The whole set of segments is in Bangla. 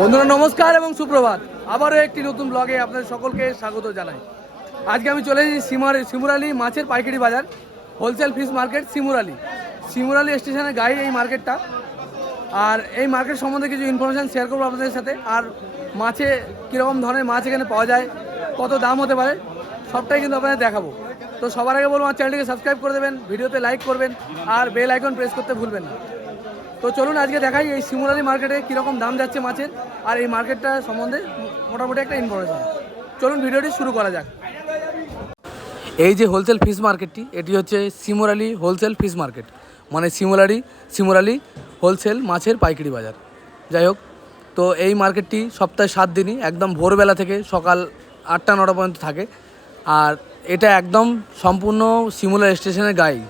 বন্ধুরা, নমস্কার এবং সুপ্রভাত। আবারও একটি নতুন ব্লগে আপনাদের সকলকে স্বাগত জানাই। আজকে আমি চলে এসেছি সিমার সিমুরালি মাছের পাইকারি বাজার wholesale fish market Simurali Simurali স্টেশনের গায়ে এই মার্কেটটা আর এই মার্কেট সম্বন্ধে কিছু ইনফরমেশান শেয়ার করব আপনাদের সাথে। আর মাছে কীরকম ধরনের মাছ এখানে পাওয়া যায়, কত দাম হতে পারে, সবটাই কিন্তু আপনাদের দেখাবো। তো সবার আগে বলব, আমার চ্যানেলটিকে সাবস্ক্রাইব করে দেবেন, ভিডিওতে লাইক করবেন, আর বেল আইকন প্রেস করতে ভুলবেন না। তো চলুন আজকে দেখাই এই শিমুরালি মার্কেটে কীরকম দাম যাচ্ছে মাছের আর এই মার্কেটটা সম্বন্ধে মোটামুটি একটা ইনফরমেশন চলুন ভিডিওটি শুরু করা যাক। এই যে হোলসেল ফিশ মার্কেটটি এটি হচ্ছে শিমুরালি হোলসেল ফিশ মার্কেট মানে সিমুলারি শিমুরালি হোলসেল মাছের পাইকারি বাজার। যাই হোক, তো এই মার্কেটটি সপ্তাহে সাত দিনই, একদম ভোরবেলা থেকে সকাল আটটা, নটা পর্যন্ত থাকে। আর এটা একদম সম্পূর্ণ সিমুলার স্টেশনের গায়ে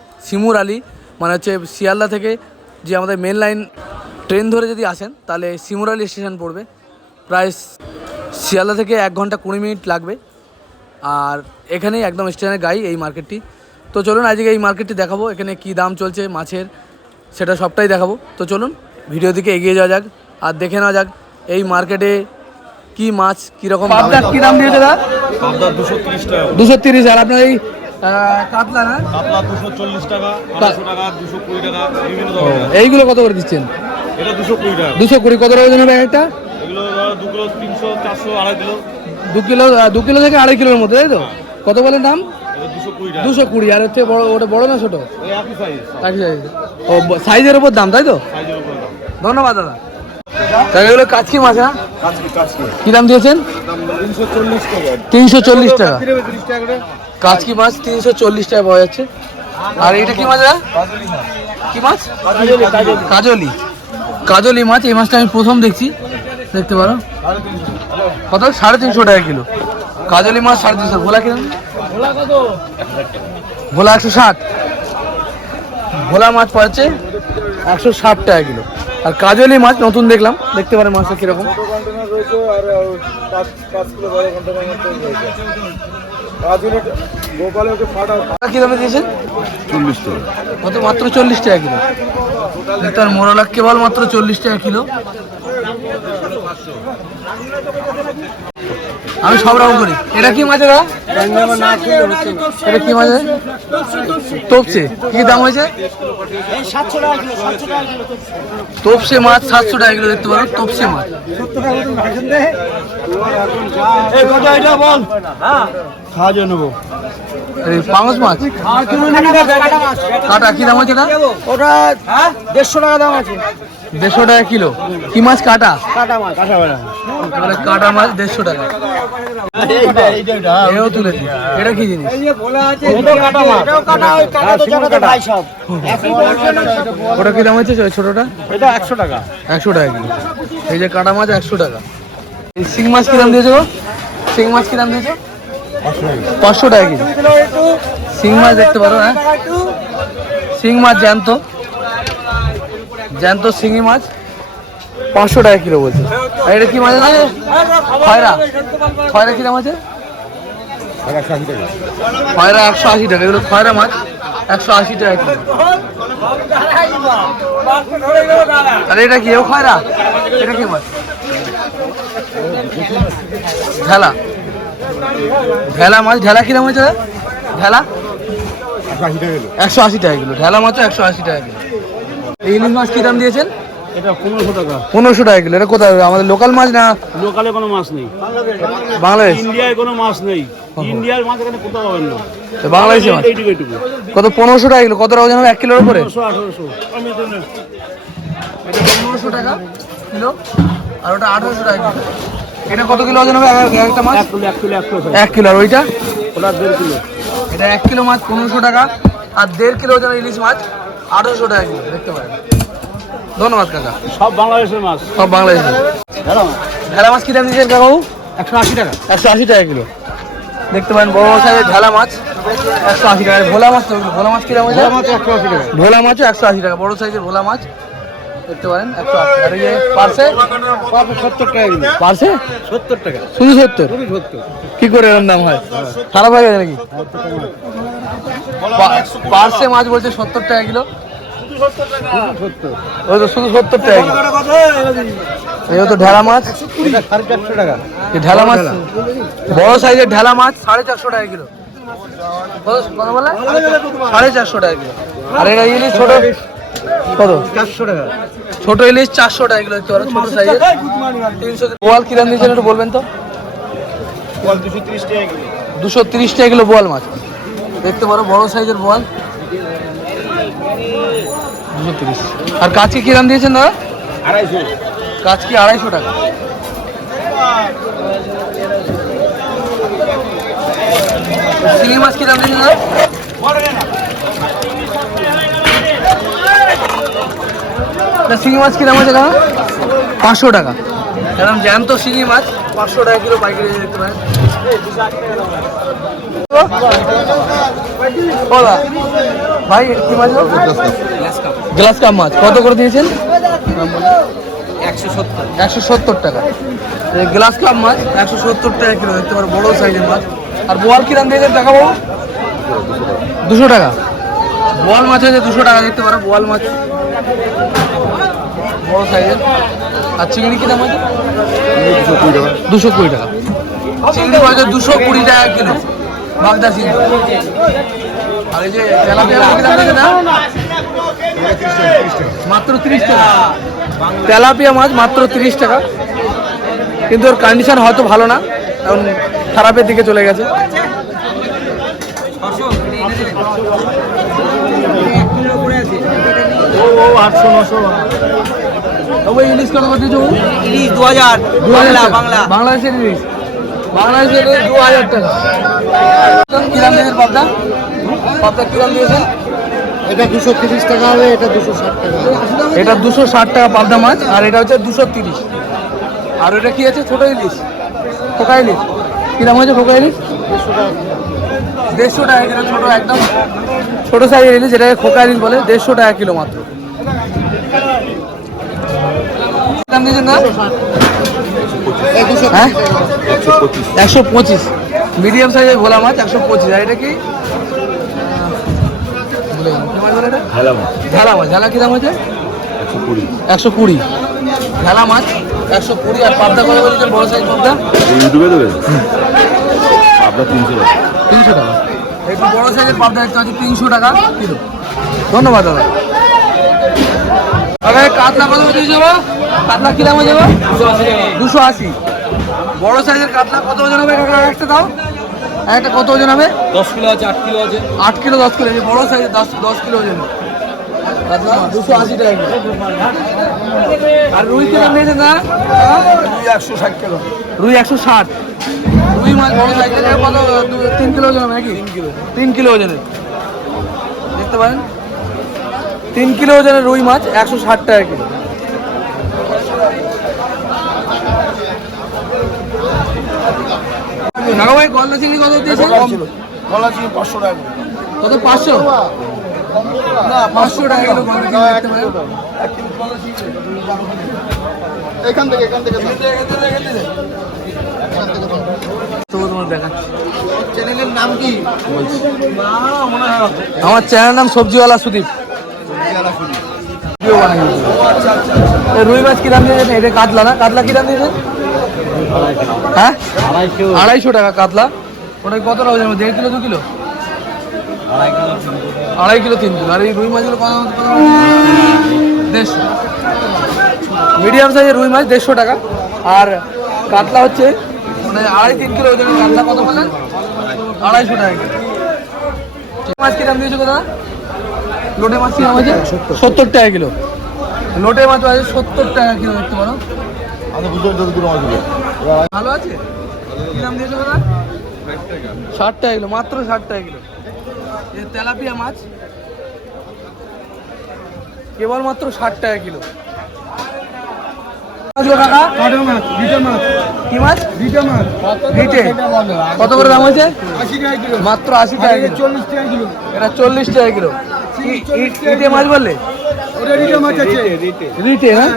আলি মানে হচ্ছে শিয়ালদা থেকে যে আমাদের মেন লাইন ট্রেন ধরে যদি আসেন তাহলে সিমুর স্টেশন পড়বে। প্রায় শিয়ালদা থেকে এক ঘণ্টা কুড়ি মিনিট লাগবে। আর এখানেই একদম স্টেশনের গাই এই মার্কেটটি তো চলুন আজকে এই মার্কেটটি দেখাবো এখানে কি দাম চলছে মাছের সেটা সবটাই দেখাবো। তো চলুন ভিডিও দিকে এগিয়ে যাওয়া যাক আর দেখে নেওয়া যাক এই মার্কেটে কি মাছ কীরকম কী দাম দিয়েছে দাদা? পাবদা দুশো তিরিশ দুশো তিরিশ আর আপনার এই কাতলা না? কাতলা দুশো চল্লিশ টাকা আড়াইশো টাকা দুশো কুড়ি টাকা বিভিন্ন ধরনের এইগুলো কত করে দিচ্ছেন? এটা দুশো কুড়ি টাকা। দুশো কুড়ি কত টাকা ওজন হবে একটা এগুলো দু কিলো তিনশো চারশো আড়াই কিলো। দু কিলো দু কিলো থেকে আড়াই কিলোর মধ্যে তাই তো? কত বলে দাম? দুশো কুড়ি আর হচ্ছে বড় ওটা বড় না ছোটো? এই একই সাইজ ও সাইজের ওপর দাম তাই তো? উপরে ধন্যবাদ দাদা। তাহলে এগুলো কাচকি মাছ হ্যাঁ? কাজকে কাজকে কি দাম দিয়েছেন? তিনশো চল্লিশ টাকা। তিনশো চল্লিশ টাকা। কাচকি মাছ তিনশো চল্লিশ টাকা পাওয়া যাচ্ছে। আর এটা কি মাছ দাদা? কি মাছ? কাজলি কাজলি। মাছ এই মাছটা আমি প্রথম দেখছি। দেখতে পারো। কত? সাড়ে তিনশো টাকা কিলো। কাজলি মাছ সাড়ে তিনশো। ভোলা কিরম? ভোলা একশো ষাট। ভোলা মাছ পাচ্ছে একশো ষাট টাকা কিলো। আর কাজলি মাছ নতুন দেখলাম। দেখতে পারেন মাছটা কীরকম। কি দামে দিয়েছেন? চল্লিশ টাকা। কত? মাত্র চল্লিশ টাকা কিলো। তার মোরলা কেবল মাত্র চল্লিশ টাকা কিলো। আমি সব রকম করি। এটা কি মাছ দাদা? এটা কি মাছ তোপসে। কি দাম হয়েছে? তোপসে মাছ সাতশো টাকা কিলো দেখতে পারো। তোপসে মাছ। খাওয়া নেব। এই পাঙস মাছ? কাটা কি দাম হয়েছে না ওটা দেড়শো টাকা দাম আছে। দেড়শো টাকা কিলো। কি মাছ কাটা? কাটা মাছ। কাটা মাছ। দেড়শো টাকা। এও তুলেছি। এটা কি জিনিস? কাটা মাছ। এটাও কাটা ওই কাটা তো জায়গাতে ভাই সব। ওটা কি দাম হচ্ছে ছোটটা? এটা একশো টাকা। একশো টাকা কিলো। এই যে কাটা মাছ একশো টাকা। শিং মাছ কি দাম দিয়েছ? শিং মাছ কি দাম দিয়েছ? পাঁচশো টাকা কিলো শিং মাছ দেখতে পারো হ্যাঁ? শিং মাছ জ্যান্ত। জ্যান্ত শিঙি মাছ। পাঁচশো টাকা কিলো বলছে। আর এটা কি মাছ আছে? খয়রা। খয়রা কি আছে? খয়রা একশো আশি টাকা। এগুলো খয়রা মাছ। একশো আশি টাকা কিলো আরে এটা কি? এও খয়রা? এটা কি মাছ? ঢেলা। ঢেলা মাছ ঢেলা কি দাম হয়েছে? ঢেলা? একশো আশি টাকা কিলো। ঢেলা মাছ একশো আশি টাকা কিলো। এই ইলিশ মাছ কি দাম দিয়েছেন? এটা পনেরোশো টাকা। পনেরোশো টাকা কিলো। এটা কোথায়? আমাদের লোকাল মাছ না লোকালে কোনো মাছ নেই। বাংলাদেশ? ইন্ডিয়ায় কোনো মাছ নেই। ইন্ডিয়ার মাছ এখানে কোথাও পাবেন না। তো মাছ? এইটুকু এইটুকু। কত পনেরোশো টাকা কিলো? কত টাকা ওজন হবে? এক কিলোর উপরে? পনেরোশো টাকা কিলো? আর ওটা আঠারোশো টাকা এটা কত কিলো ওজন হবে? একটা মাছ? এক কিলো আর ওইটা? ওটা দেড় কিলো। এটা এক কিলো মাছ পনেরোশো টাকা। আর দেড় কিলো ওজন ইলিশ মাছ আঠারোশো টাকা কিলো। দেখতে পারেন। ধন্যবাদ কাকা। সব বাংলাদেশের মাছ। সব বাংলাদেশে হ্যালো ঢেলা মাছ। কি দাম দিয়েছেন কাকাবু একশো আশি টাকা। একশো আশি টাকা কিলো। দেখতে পারেন বড় সাইজের ঢালা মাছ। একশো আশি টাকা। ভোলা মাছ তো ভোলা মাছ কি দাম হয়েছে? মাছ একশো আশি টাকা। ভোলা মাছও একশো আশি টাকা। বড় সাইজের ভোলা মাছ। দেখতে পারেন একশো পার্সে সত্তর টাকা কিলো পার্সে সত্তর টাকা শুধু সত্তর? কি করে এরকম দাম হয়? খারাপ হয়ে গেছে নাকি? পার্সে মাছ বলছে সত্তর টাকা কিলো। ওই তো শুধু সত্তর টাকা। এই তো ঢেলা মাছ। সাড়ে ঢেলা মাছ? বড় সাইজের ঢেলা মাছ সাড়ে চারশো টাকা কিলো। বলে সাড়ে চারশো টাকা কিলো। আর এটা ইলিশ ছোট? কত? চারশো টাকা। ছোট ইলিশ চারশো টাকা কিলো দেখতে পারো ছোট সাইজের তিনশো বোয়াল কিরাম দিয়েছেন একটু বলবেন তো? দুশো তিরিশ টাকা কিলো। বোয়াল মাছ। দেখতে পারো বড় সাইজের বোয়াল। দুশো তিরিশ। আর কাচকি কিরাম দিয়েছেন দাদা? আড়াইশো। কাচকি আড়াইশো টাকা। চিংড়ি মাছ কিরাম দিয়েছেন দাদা? এটা শিঙি মাছ কিরাম আছে দাদা? পাঁচশো টাকা। এরকম জ্যান্ত শিঙি মাছ পাঁচশো টাকা কিলো পাইকারি দেখতে পারেন। ভাই কি মাছ গ্লাস কাপ মাছ। কত করে দিয়েছেন? একশো সত্তর টাকা। এই গ্লাস কাপ মাছ একশো সত্তর টাকা কিলো দেখতে পারো বড় সাইজের মাছ। আর বোয়াল কিরাম দিয়েছেন দেখাবো? দুশো টাকা। বোয়াল মাছ হয়েছে দুশো টাকা দেখতে পারো বোয়াল মাছ। বড় সাইজের। আর চিংড়ি কিরাম আছে? দুশো কুড়ি টাকা। চিংড়ি মাছ দুশো কুড়ি টাকা কিলো। বাগদা চিংড়ি। আর এই যে তেলাপিয়া না? মাত্র তিরিশ টাকা। তেলাপিয়া মাছ মাত্র তিরিশ টাকা। কিন্তু ওর কন্ডিশন হয়তো ভালো না। এখন খারাপের দিকে চলে গেছে। ও, আটশো, নশো। ওই ইলিশ কত করে দিয়েছ ইলিশ দু হাজার দু হাজার বাংলা। বাংলাদেশের ইলিশ বাংলাদেশের দু হাজার টাকা। কিরাম দিয়েছেন পাবদা পাবদা কিরাম দিয়েছেন? এটা দুশো তিরিশ টাকা হবে এটা দুশো ষাট টাকা এটা দুশো ষাট টাকা পাবদা মাছ আর এটা হচ্ছে দুশো তিরিশ। আর ওটা কি আছে? ছোট ইলিশ। খোকা ইলিশ। কিরাম হয়েছে খোকা ইলিশ? দেড়শো টাকা কিলো ছোট একদম ছোট সাইজের ইলিশ যেটাকে খোকা ইলিশ বলে দেড়শো টাকা কিলো মাত্র। দিয়েছেন না? হ্যাঁ? একশো পঁচিশ। মিডিয়াম সাইজের ভোলা মাছ একশো পঁচিশ। আর এটা কি? ঝালা মাছ। ঝালা কি দাম হয়েছে একশো কুড়ি। ঝালা মাছ একশো কুড়ি। আর পাবদা কত বলেছেন বড় সাইজ পাবদা? ইউটিউবে দেবেন? আপনার তিনশো টাকা। তিনশো টাকা। একটু বড় সাইজের পাবদা দেখতে পাচ্ছি তিনশো টাকা কিলো। ধন্যবাদ দাদা। দাদা এই কাতলা কত করে দিয়েছে? কাতলা কি দাম হয়ে যাবে? দুশো আশি বড় সাইজের কাতলা কত ওজন হবে? একটা দাও। একটা কত ওজন হবে? দশ কিলো আছে আট কিলো আছে। আট কিলো দশ কিলো। বড় সাইজের দশ দশ কিলো ওজন। কাতলা দুশো আশি টাকা কিলো। আর রুই কিলো না একশো ষাট টাকা রুই একশো ষাট। রুই মাছ বড় সাইজের কত? তিন কিলো ওজন হবে নাকি? তিন কিলো। তিন কিলো ওজনের দেখতে পারেন। তিন কিলো ওজনের রুই মাছ একশো ষাট টাকা কিলো। কাকা ভাই গলদা চিংড়ি কত দিয়েছে? গলা চিনি পাঁচশো টাকা কত? পাঁচশো? না পাঁচশো টাকা কিলো গলদা চিংড়ি দেখতে পারেন। এখান থেকে এখান থেকে। তবু চ্যানেলের নাম আমার চ্যানেল নাম সবজিওয়ালা সুদীপ। ভিডিও বানাই এই রুই মাছ কি দাম দিয়েছেন? এটা কাতলা না? কাতলা কি দাম দিয়েছেন? হ্যাঁ? আড়াইশো। আড়াইশো টাকা কাতলা। ওটা কত ওজন? দেড় কিলো দু কিলো? আড়াই কিলো তিন কিলো। আর এই রুই মাছগুলো কত দেড়শো। মিডিয়াম সাইজের রুই মাছ দেড়শো টাকা। আর কাতলা হচ্ছে মানে আড়াই তিন কিলো ওজনের কাতলা কত বলেন আড়াইশো টাকা কিলো মাছ কি দাম দিয়েছ দাদা? লোটে মাছ কি দাম আছে সত্তর টাকা কিলো। লোটে মাছ আছে সত্তর টাকা কিলো দেখতে পারো। আমি বুঝতে মাছ দিবে। ভালো আছে? কি দাম দিয়েছ দাদা? ষাট টাকা কিলো মাত্র ষাট টাকা কিলো। তেলাপিয়া মাছ। কেবল মাত্র ষাট টাকা কিলো। কত করে দাম হয়েছে? মাত্র আশি টাকা চল্লিশ টাকা কিলো। এটা চল্লিশ টাকা কিলো। ইটে মাছ বললে? রিটে হ্যাঁ?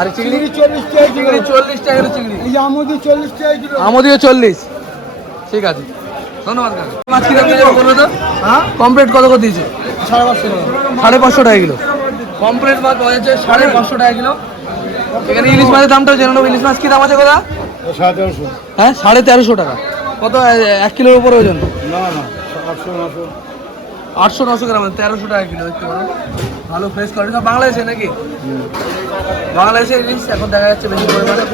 আর চিংড়ি? চল্লিশ টাকা চিংড়ি চল্লিশ টাকা চিংড়ি। আমুদি চল্লিশ টাকা কিলো। চল্লিশ। ঠিক আছে। ধন্যবাদ মাছ কীরকম দিয়েছে বলবে তো? হ্যাঁ? কমপ্লিট কত করে দিয়েছে? সাড়ে পাঁচশো টাকা। সাড়ে পাঁচশো টাকা কিলো। কমপ্লিট মাছ পাওয়া যাচ্ছে সাড়ে পাঁচশো টাকা কিলো। এখানে ইলিশ মাছের দামটাও জেনে নেব ইলিশ মাছ কি দাম আছে কথা সাড়ে তেরোশো। হ্যাঁ সাড়ে তেরোশো টাকা। কত এক কিলোর উপর ওজন? না না আটশো নশো। আটশো নশো গ্রাম তেরোশো টাকা কিলো দেখতে পারো। ভালো ফ্রেশ কোয়ালিটি সব বাংলাদেশে নাকি? বাংলাদেশে ইলিশ এখন দেখা যাচ্ছে বেশি পরিমাণে।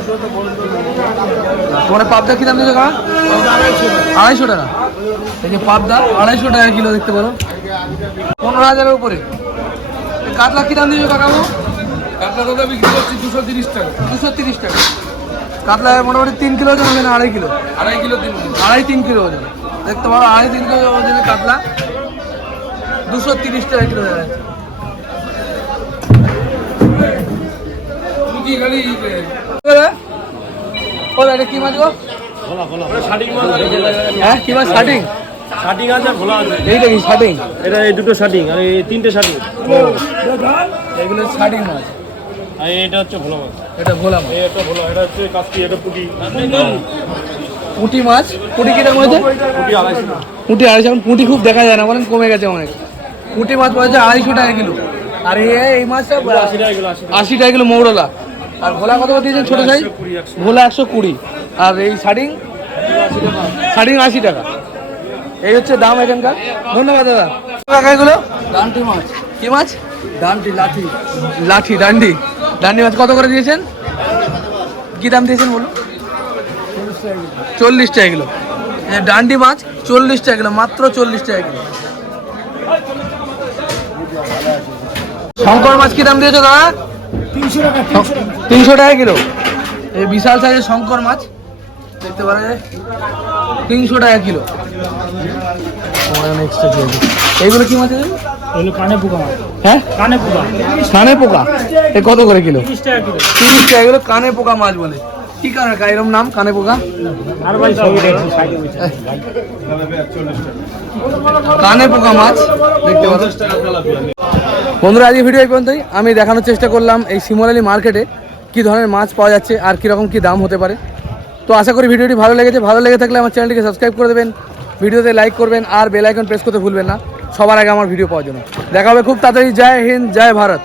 তোমার পাবদা কি দাম দিয়েছ কাকা? আড়াইশো টাকা। এই যে পাবদা আড়াইশো টাকা কিলো দেখতে পারো। পনেরো হাজারের উপরে। কাতলা কি দাম দিয়েছ কাকাবু কাতলা দাদা বিক্রি করছি দুশো তিরিশ টাকা। দুশো তিরিশ টাকা। কাতলা মোটামুটি তিন কিলো ওজন হবে না আড়াই কিলো? আড়াই কিলো তিন আড়াই তিন কিলো ওজন। দেখতে পারো আড়াই তিন কিলো ওজনের কাতলা। দুশো তিরিশ টাকা কিলো দেখা যাচ্ছে কি মাছ গো? হ্যাঁ কি মাছ শাটিং? শাটিং আছে ভোলা আছে। এইটা কি শাটিং? এটা এই দুটো আর এই তিনটে শাটিং। এগুলো শাটিং মাছ। আর এটা হচ্ছে ভোলা মাছ। এটা ভোলা মাছ। এই ভোলা এটা হচ্ছে কাস্তি এটা পুটি। পুঁটি মাছ? পুঁটি হয়েছে? পুটি আড়াইশো। পুঁটি আড়াইশো এখন পুঁটি খুব দেখা যায় না বলেন কমে গেছে অনেক। পুঁটি মাছ পড়েছে আড়াইশো টাকা কিলো। আর এই এই মাছটা আশি টাকা কিলো মৌরলা। আর ভোলা কত করে দিয়েছেন ছোটো সাইজ? ভোলা একশো কুড়ি। আর এই শাড়িং শাড়িং আশি টাকা। এই হচ্ছে দাম এখানকার। ধন্যবাদ দাদা। টাকা এগুলো? ডান্টি মাছ। কি মাছ? ডান্টি লাঠি। লাঠি ডান্ডি। ডান্ডি মাছ কত করে দিয়েছেন? কি দাম দিয়েছেন বলুন? চল্লিশ টাকা কিলো। ডান্ডি মাছ চল্লিশ টাকা কিলো মাত্র চল্লিশ টাকা কিলো। শঙ্কর মাছ কি দাম দিয়েছ দাদা? তিনশো টাকা কিলো। এই বিশাল সাইজের শঙ্কর মাছ দেখতে পারা যায়? তিনশো টাকা কিলো। এইগুলো কি মাছ? কানে পোকা মাছ। হ্যাঁ? কানে পোকা। কানে পোকা? এ কত করে কিলো? তিরিশ টাকা কিলো। তিরিশ টাকা। কিলো কানে পোকা মাছ বলে। কি কা- এরম নাম? কানে পোকা? কানে পোকা মাছ? দেখতে বন্ধুরা আজকে ভিডিও এই পর্যন্তই। আমি দেখানোর চেষ্টা করলাম এই শিমলালি মার্কেটে কি ধরনের মাছ পাওয়া যাচ্ছে আর কীরকম কী দাম হতে পারে। তো আশা করি ভিডিওটি ভালো লেগেছে। ভালো লেগে থাকলে আমার চ্যানেলটিকে সাবস্ক্রাইব করে দেবেন, ভিডিওতে লাইক করবেন, আর বেল আইকন প্রেস করতে ভুলবেন না। সবার আগে আমার ভিডিও পাওয়ার জন্য। দেখা হবে খুব তাড়াতাড়ি। জয় হিন্দ, জয় ভারত।